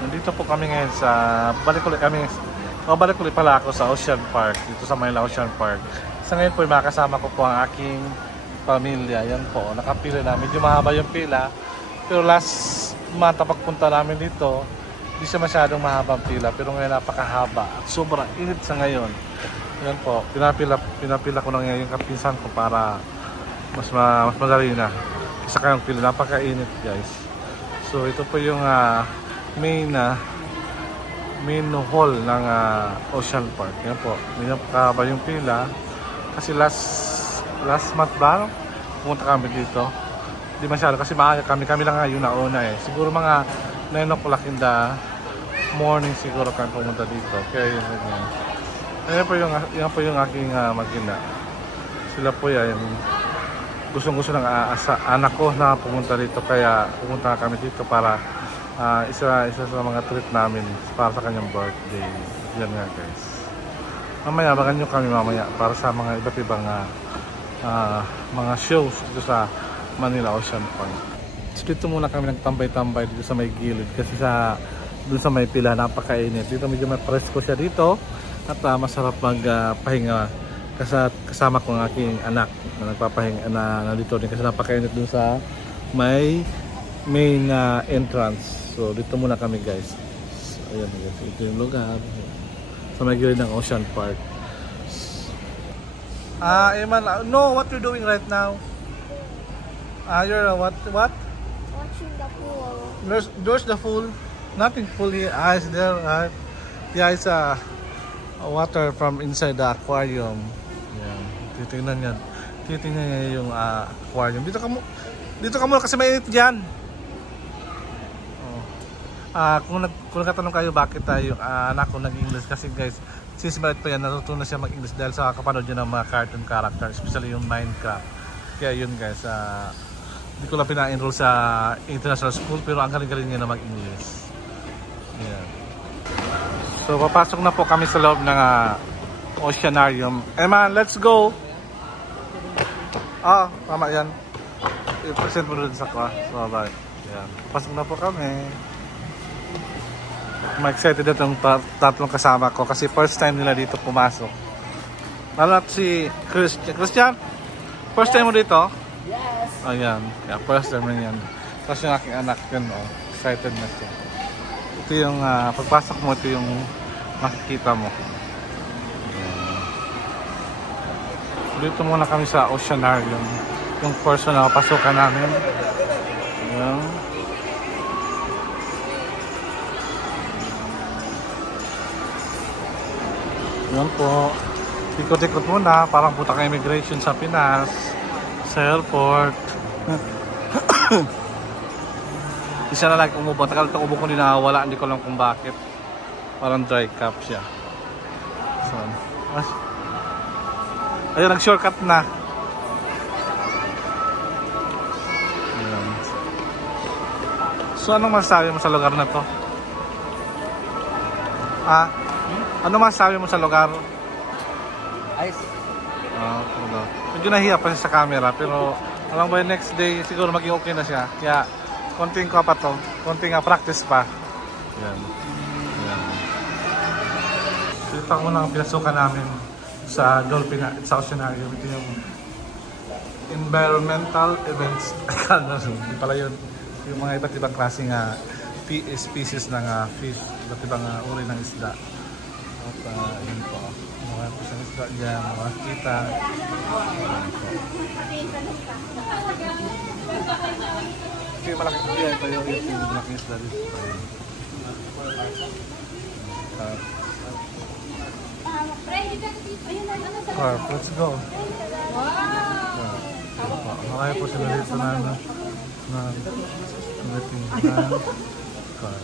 Nandito po kami ngayon sa balik ulit pala ako sa Ocean Park, dito sa Manila Ocean Park. Sa ngayon po makasama ko po ang aking pamilya. Yan po, nakapila na. Medyo mahaba yung pila. Pero last month na pagpunta namin dito, hindi siya masyadong mahabang pila. Pero ngayon napakahaba. At sobrang init sa ngayon. Yan po, pinapila ko na ngayon yung kapinsan ko para mas madali na. Isa kayong pila, napakainit guys. So ito po yung main hall ng Ocean Park. Yan po, napakahaba yung pila. Kasi last month ba pumunta kami dito. Hindi masyado kasi maaga kami lang ngayon nauna eh. Siguro mga 9 o'clock in the morning siguro kami pumunta dito. Kaya yun ganyan. Yan po yung aking mag-ina. Sila po yan. Gustong-gusto ng anak ko na pumunta dito. Kaya pumunta kami dito para isa sa mga trip namin para sa kanyang birthday. Yan nga guys. Mamaya, abangan nyo kami mamaya para sa mga iba't ibang mga shows dito sa Manila Ocean Park. So dito muna kami nagtambay-tambay dito sa may gilid kasi dun sa may pila napakainit. Dito medyo may presko siya dito at masarap magpahinga kasama ko ang aking anak na nagpapahinga na nandito din kasi napakainit dun sa may main entrance. So dito muna kami guys. So, ayan guys, ito yung lugar sa may gilid ng Ocean Park. Eman, no, what you're doing right now? You're what? Watching the pool. There's the pool. Nothing pool here. Is there? Yeah, it's water from inside the aquarium. Yan. Titingnan yan. Titingnan niya yung aquarium. Dito ka muna kasi mainit dyan. Kung nagkatanong kayo bakit yung anak ko nag-English kasi guys, since maliit pa yan, natutunan siya mag-English dahil sa kapanood yun ng mga cartoon character, especially yung Minecraft. Kaya yun guys, hindi ko lang pina-enroll sa international school pero ang galing-galing niya na mag-English. Yeah. So papasok na po kami sa loob ng Oceanarium. Eman, let's go! Tama yan. I-present mo rin sa kwa. So bye. Yan. Pasok na po kami. Ma-excited na itong tatlong kasama ko kasi first time nila dito pumasok. Lalo na si Christian. First time mo dito? Yes. Ayan. Kaya first time na yan. Tapos yung aking anak yun, excited na siya. Ito yung pagpasok mo, ito yung makikita mo. Dito muna kami sa Oceanarium. Yung first na pasukan namin. Ayan. Yan po. Ikot-ikot muna. Parang punta ka immigration sa Pinas. Sa airport. Isa na lang umubo. Tagal itong ubo ko ninawala. Hindi ko lang kung bakit. Parang dry cup siya. So, ayun, nag-shortcut na. Ayan. So, anong masasabi mo sa lugar na to? Ano masasabi mo sa lugar? Ice. Wala. Medyo nahiya pa siya sa camera pero alam mo next day siguro maging okay na siya. Kaya konting practice pa. Yan. Yan. Ito muna ang pinasukan namin sa Dolphin sa Oceanarium. Ito yung environmental events. Hindi pala yun. Yung mga iba't ibang klaseng species ng fish. Iba't ibang uri ng isda. At yun po. Mga isang isda dyan. Mga kita. Ito yung malaking isda. Ito yung malaking isda dito. Carp, let's go. Makaya po sila dito na carp.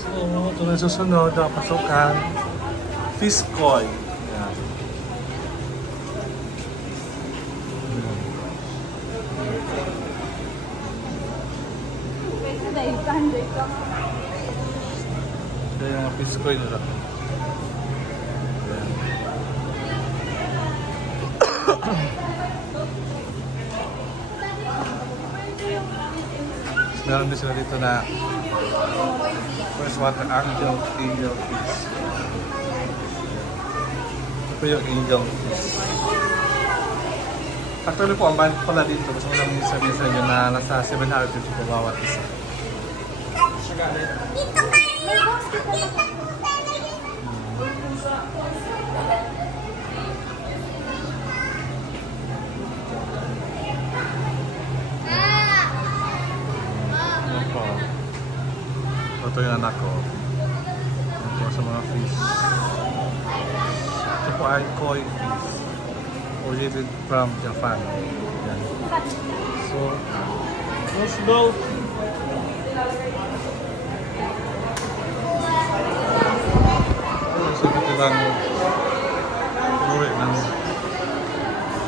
So, ito na susunod ang pasukan. Fish koi. Yan. Ito yung fish koi nila. Yan. Meron din sila dito na first water angel fish. Ito po yung angel fish. Actually po, ang mahal pala dito. Gusto ko lang sabihin sa inyo na nasa 750 po bawat isa. Ito yung anak ko. Ito sa mga fish. Ito po ay koi fish. Originated from Japan. Yan. So, let's go! So, dito lang uri ng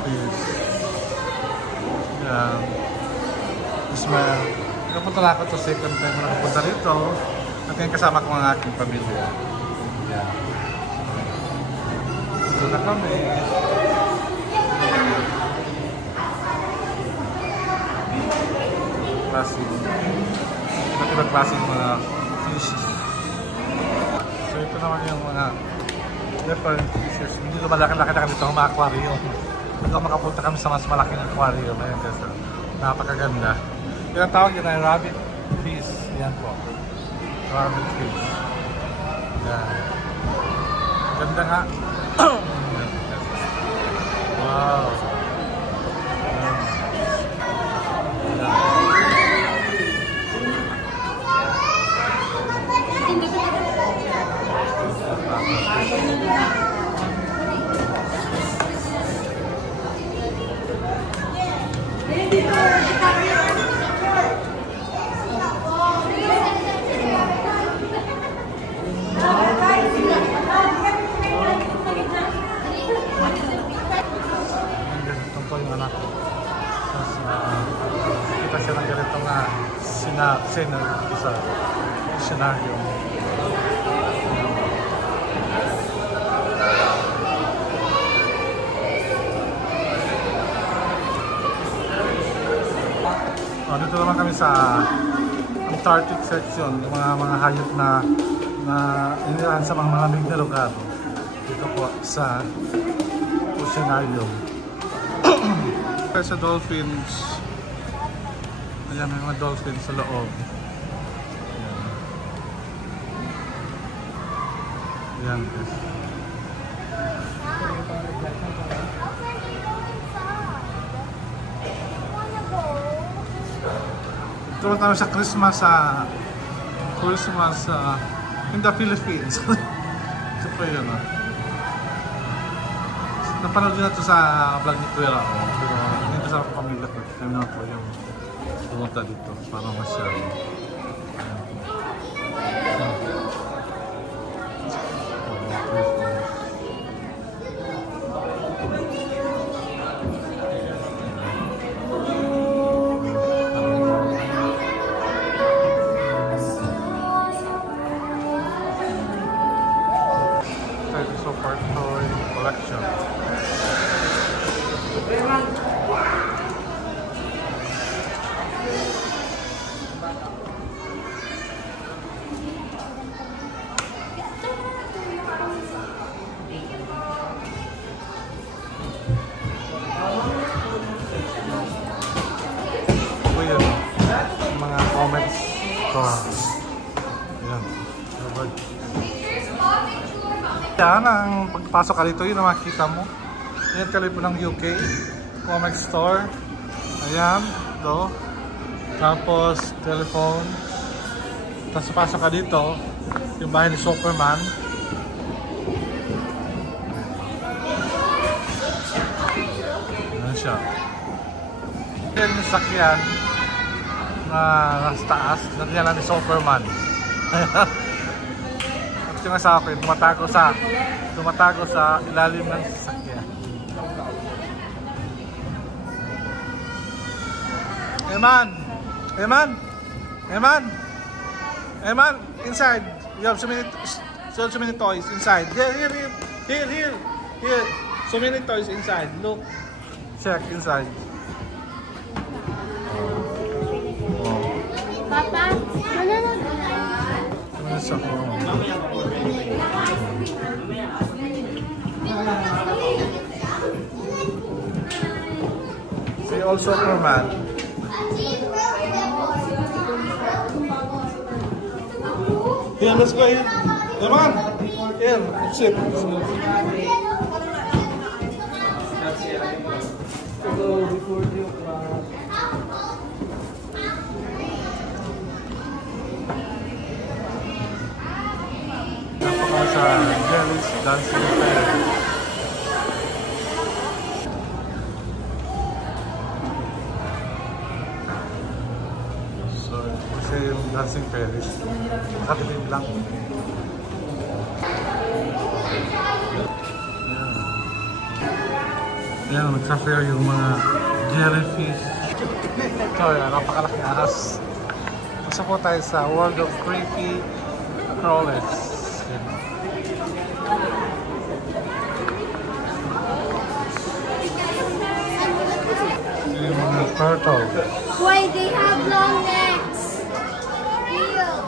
fish. Yan. Tapos nakapunta na ako to second time na nakapunta rito. At ngayon kasama ko ang aking pamilya. Yan. Ito na kami. Iba't ibang klaseng mga fishes. So ito naman yung mga different fishes. Hindi lumalaki-laki na dito ang mga aquarium. Ito makapunta kami sa mas malaking aquarium. Ayan kasi napakaganda. Yung tawag yun ay rabbit fish. Yan po. Rabbit fish. Yan. Ganda nga. Wow. Senaryo. Dito naman kami sa Antarctic section, yung mga hayop na inilaan sa mga malamig na lugar. Dito po sa Oceanarium. Sa dolphins. Ayan, may mga dolphins sa loob. Ayan guys. Ito tayo sa Christmas in the Philippines. Ito po yun. Napanood nyo na ito sa vlog ni Kuya ako. Pero dito sa pamilya ko. Kami naman po yung pumunta dito para masyari. Yan ang pagpasok ka dito, yun ang makikita mo. Yan kali po ng UK Comic Store. Ayan, ito. Tapos telephone. Tapos pasok ka dito, yung bahay ni Superman. Ayan siya. Yan yung sakyan na nasa taas, nandiyan ni Superman. Yung asawa ko yung tumatago sa ilalim ng sasakyan. Eman, inside. You have so many toys inside. Here. So many toys inside. Look. Check inside. Oh. curious ako. See also Superman. Yeah, let's go here. Come on. Here, sit. Napaka sa Jerry's Dancing Fair. So, kasi yung Dancing Fair is katipid lang. Yan, nagsa-fair yung mga jellyfish. So, yan, napakalaki ahas. Pasok po tayo sa World of Creepy Crawlers. Yan. Yung mga turtle. Why they have long necks? Real.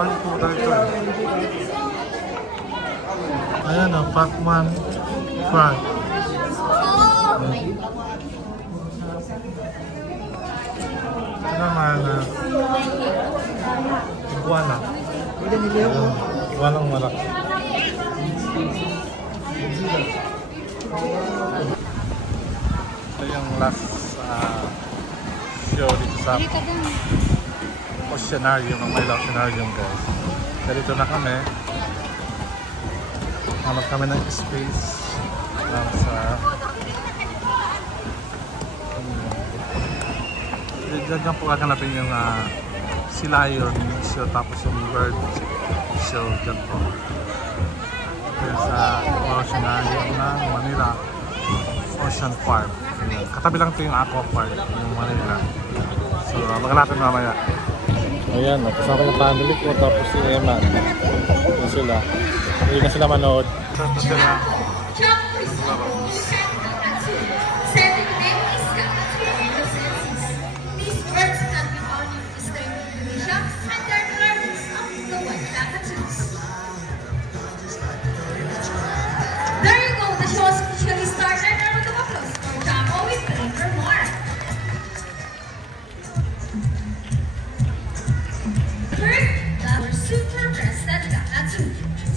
One po dito. Ayan o, Pac-Man frog. Oh! Ito naman na iguana. Iguanang malaki. Ito yung last show dito sa Oceanarium, ang Maylao Oceanarium guys. Dito na kami. Hanap kami ng space lang sa dyan po kaganapin yung Sea Lion show, tapos yung bird show dyan po. Dyan sa Oceanarium ng Manila Ocean Park. Katabi lang ito yung Aqua Park ng Manila. So maghanapin mamaya. Ayan, kasama yung family ko, tapos si Eman. Ayan sila. Hindi na sila manood. Ito sila. There you go, the show has officially started. Round of applause for Jamo with Trainer Mark. Third, our super breasted Kakatsu.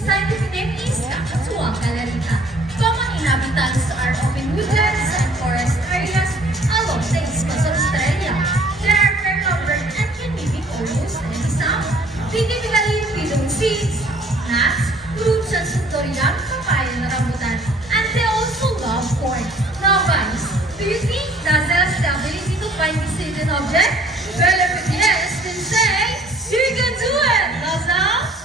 Scientific name is Kakatuwa galerita. Common inhabitants are open woodlands and forest areas along the east coast of Australia. They are fair covered and can mimic almost any sound. They typically feed on seeds, nuts, fruits such as durian, papaya, and rambutan. And they also love corn. Now guys, do you think Dazzle has the ability to find this hidden object? Well, if yes, then say, you can do it, Dazzle!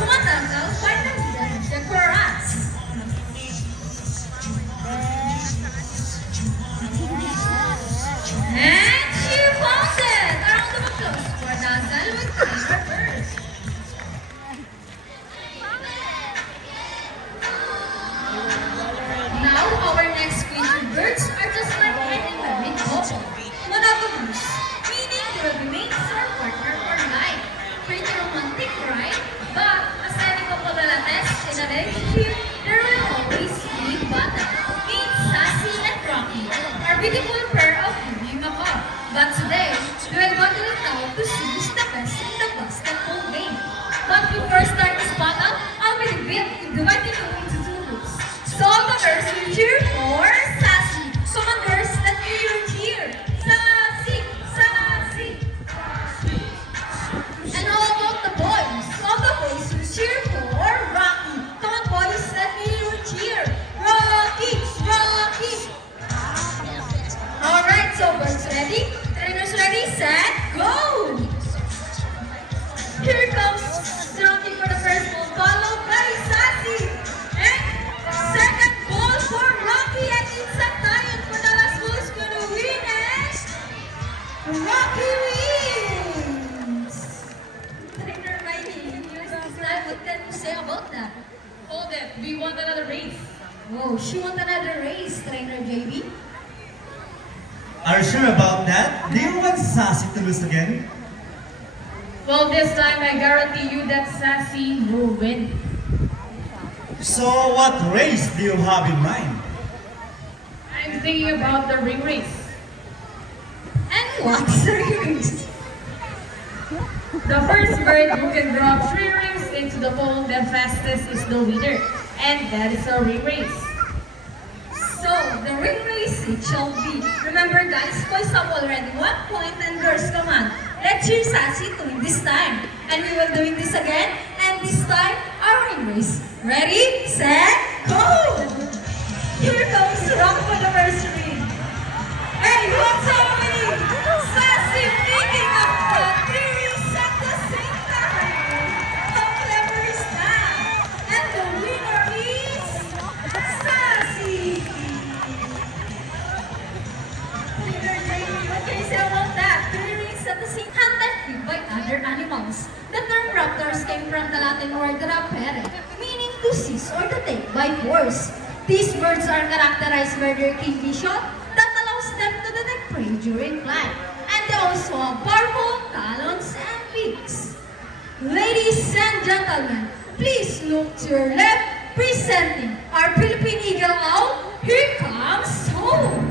Come on, Dazzle, find the hidden object for us. And she found it! A round of applause for Dazzle with Trainer Bird. Now, our next creature birds are just like any married couple. Monogamous, meaning they will remain as our partner for life. Pretty romantic, right? But, as any couple will attest, in a relationship, there will always be Bata, means Sassy and Rocky, our beautiful pair of beauty macaw. But today, we will battle it out to see who's the best in the basketball game. But before I start this battle, I'll be dividing you into two groups. So all the girls will cheer for Sassy. So the girls, let me hear you cheer. Sassy, Sassy. And how about the boys? All the boys will cheer for Rocky. Come on boys, let me hear you cheer. Rocky, Rocky. Alright, so birds ready? Trainers ready? Set, go! Here comes Rocky for the first ball, followed by Sassy. And second ball for Rocky, and it's a tie for the last ball is gonna win, and Rocky wins! Trainer Riley, what can you say about that? Hold it, we want another race. Whoa, she won another race, Trainer JB. Are you sure about that, do you want Sassy to lose again? Well, this time I guarantee you that Sassy will win. So what race do you have in mind? I'm thinking about the ring race. And what's the rings? The first bird who can drop 3 rings into the pole the fastest is the winner. And that is a ring race. So, the ring race it shall be. Remember guys, boys have already 1 point and girls come on. Let's cheer Sassy to win this time. And we will do this again. And this time, our ring race. Ready, set, go! Here comes Rock for the first ring. Hey, what's happening? Sassy picking up the 3 rings at the same time. How clever is that? And the winner is Sassy. Okay, so about that, 3 rings at the same time hunted by other animals. The term raptors came from the Latin word rapere, meaning to seize or to take by force. These birds are characterized by their keen vision that allows them to detect prey during flight. And they also have powerful talons and beaks. Ladies and gentlemen, please look to your left, presenting our Philippine Eagle Owl. Here comes home.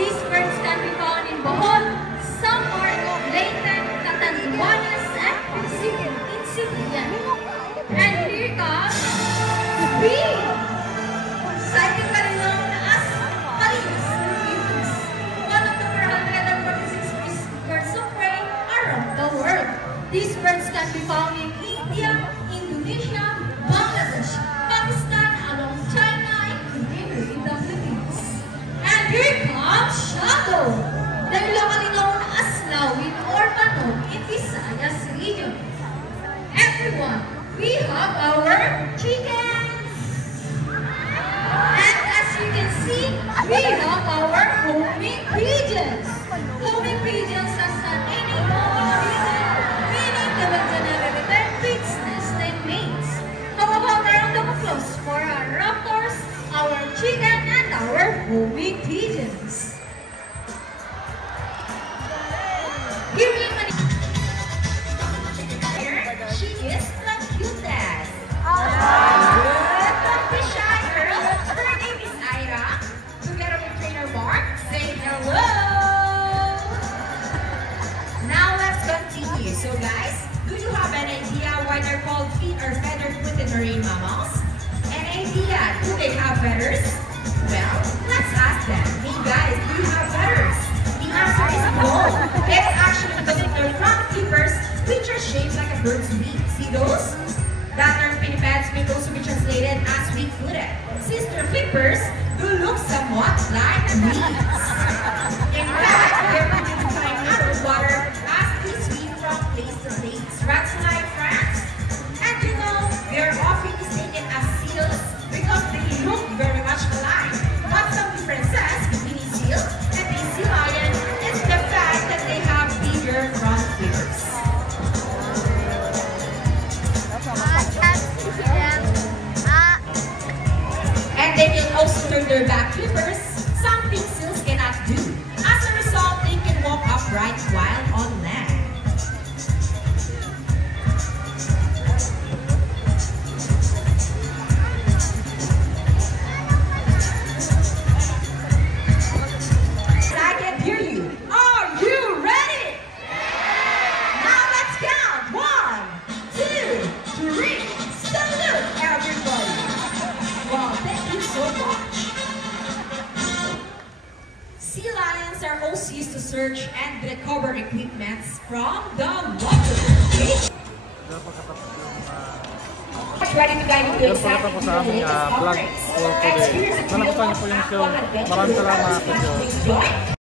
These birds can be found in Bohol, Samar, Leyte, Catanduanes, and in Sibuyan. And here comes Bee, scientifically known as Palus rufus, one of the 446 birds of prey around the world. These birds can be found in India, Indonesia, Bangladesh, Pakistan, along China, including in the Philippines. And here comes Shadow. They're locally known as Lawin or Manok in Visayas region. Everyone, we have our chickens. And as you can see, we have our homing pigeons. Homing pigeons has an innate reason, meaning they will generate their pigs, nest, and mates. How about a round of applause for our raptors, our chicken, and our homing pigeons? Here we go. She is the cutest. Don't be shy, girl. Her name is Ira. Together with trainer Mark, say hello. Now let's continue. So guys, do you have an idea why they're called feet or feather-footed marine mammals? An idea? Do they have feathers? Well, let's ask them. Hey guys, do you have feathers? The answer is no. It's actually because of their front flippers, which are shaped like a bird's wing. See those? That term pinnipeds may also be translated as weak-footed. Sister flippers do look somewhat like weeds. In fact, they're identifying underwater as they swim from place to place. Rats like France. And you know, they're often mistaken as seals because they look very much alike. But some differences between a seal and a sea lion is the fact that they have bigger front flippers. And they can also turn their back flippers, something seals cannot do. As a result, they can walk upright while on land. I can hear you. Are you ready? Now let's count. 1, 2, 3. Salute, everybody. Wow, thank you so much. Sea lions are also used to search and recover equipment from the water. Okay? Ready to guide you to Yan po sa aming vlog for today. Sana po niyo po yung show. Maraming salamat.